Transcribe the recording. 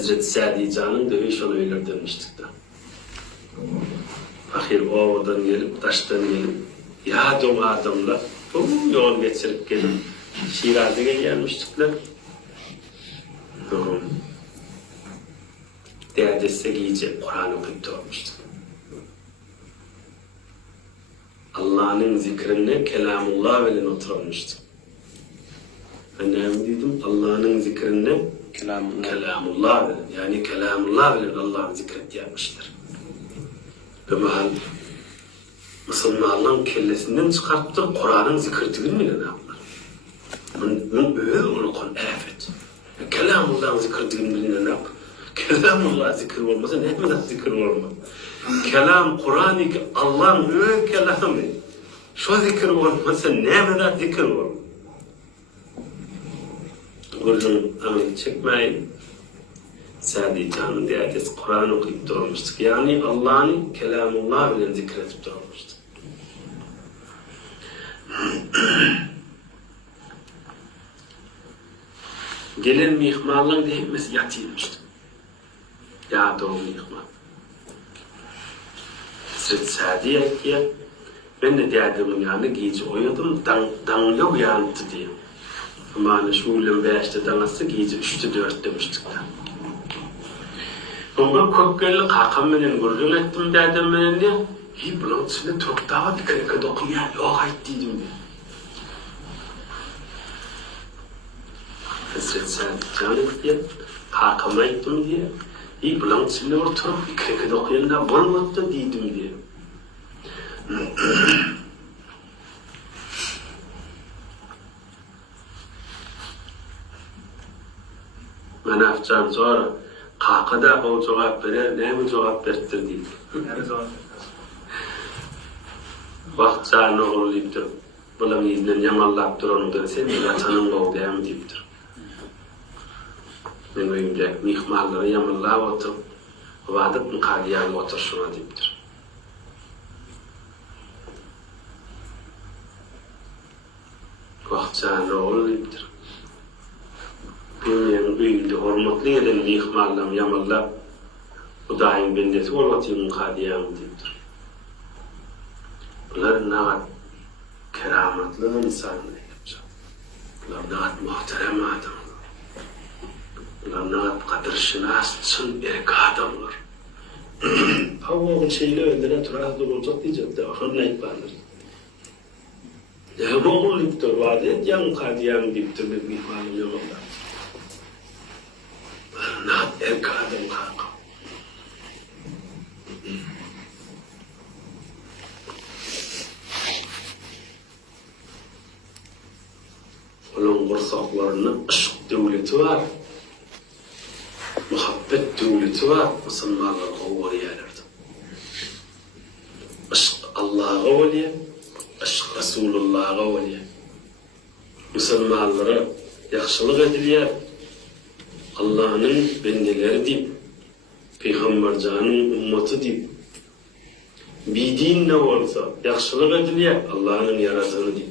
Hazreti Sadi Can'ın dövüş olaylar demiştik de. Ahir ovadan gelip, taştan gelip, ya dom adamlar, yol geçirip gelip, Şirazi'ye gelmiştikler. Değerdesse iyice Kur'an okuyup durmuştuk. Allah'ın zikrine kelamullah velen oturmuştuk. Ben ne dedim? Allah'ın zikrine kelamullah velen. Yani kelamullah velen Allah'ın zikret yapmışlar. Ve mahal Müslümanların kellesinden çıkarttı Kur'an'ın zikretini mi ne yaptılar? Bunun öyle olukun afet. Kelamullah'ın zikretini ne yaptılar? Kelamullah zikir olmasa ne kadar zikir olmaz? Kelam Kur'an-ı Allah'ın öyle kelamı. Şu zikir olmasa ne kadar zikir olmaz? Kur'an amin çekmeyin. Sadi Can'ın değerlisi Kur'an okuyup durmuştuk. Yani Allah'ın kelamullah ile zikredip durmuştuk. Gelen mihmalların da hepsi yatıymıştı. Ya doğum mihmal. Sadi etti. Ben de derdimin yanına giyci oynadım. Danlı uyandı diye. Ama şuulun 5'te danası giyci 3'te 4 demiştik. Ondan kökkelli kakam menen gurgun ettim derdim menen diye. Bunun içinde toktağa bir kere dokuya yok ait dedim diye. Hazreti Sadi Can'ı diye kakama ettim diye. Bunun içinde oturup bir kere dokuyan da bulmadı dedim diye. Ben afcan sonra kakada o cevap verir, ne mi cevap vertir deyip. Vakt çağını oğurlayıp durup, bulan izlen yamallap duranıdır, sen de yatanın oğudayım deyip durup. Ben oyumda mihmalları yamallap oturup, vadıp mıkadiyalı otur şuna deyip durup. Vakt çağını oğurlayıp durup. Benim uyumda hormatlı eden mihmallam yamallap, o daim bendesi orlatayım mıkadiyam deyip durup. Bunlar naat keramatlı insanlar yapacak. Bunlar naat muhterem adamlar. Bunlar naat kadir-şinas, çın erk adamlar. Havva'nın şeyle öldüren turazlı olacak diyecek de ahırına ibarlar. Ya bu oğulliktir var ya, yan kadiyam deyiptir bir mihmalım yollar. Naat erk adam kanka. Onun kursaklarının aşk devleti var. Muhabbet devleti var. Müslümanlar kavga yerlerdi. Aşk Allah'a veliye, aşk Resulullah'a veliye. Müslümanlara yakşılık ediliye, Allah'ın bendeleri deyip, Peygamber canın ümmeti deyip, bir din ne olsa yakşılık ediliye, Allah'ın yaratanı deyip.